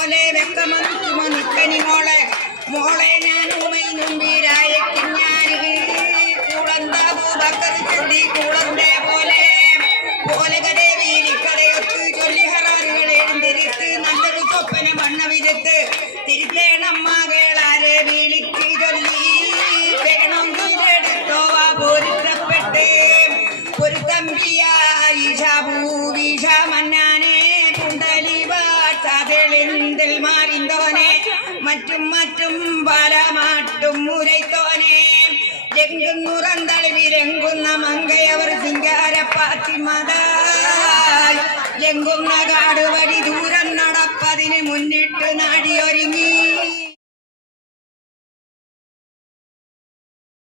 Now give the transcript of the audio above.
പോലെ വെക്കമനുക്കുമോ നിക്കനി മോളെ മോളെ ഞാൻ ഉമൈനും വീരായക്കും ഞാൻ കൂളന്താബൂബക്കർ ചൊല്ലി കൂളന്റെ പോലെ പോലകരെ വീലിക്കടയൊത്ത് ചൊല്ലി ഹറാറുകൾ എഴുതിരുത്ത് നല്ലൊരു സ്വപ്പന മണ്ണ വിരുത്ത് തിരിക്കേണം മകളാരെ വീളിക്ക് ചൊല്ലി വേണം വീടെടുത്തോവാ പൊരുത്തപ്പെട്ട് ഒരു തമ്പിയായി ഭൂവിഷ മന്നാനെ പുണ്ടലി വാട്ടതെളിന്തിൽ മാറിന്തോനെ മറ്റും മറ്റും പലമാട്ടും മുരയ്ത്തോനെ എങ്കുന്നുറന്തളിവിലെങ്കുന്ന മങ്കയവർ സിംഗാരപ്പാത്തിമതായി എങ്കുന്ന കാടുവഴി ദൂരം നടപ്പതിന് മുന്നിട്ട് നാടിയൊരുങ്ങി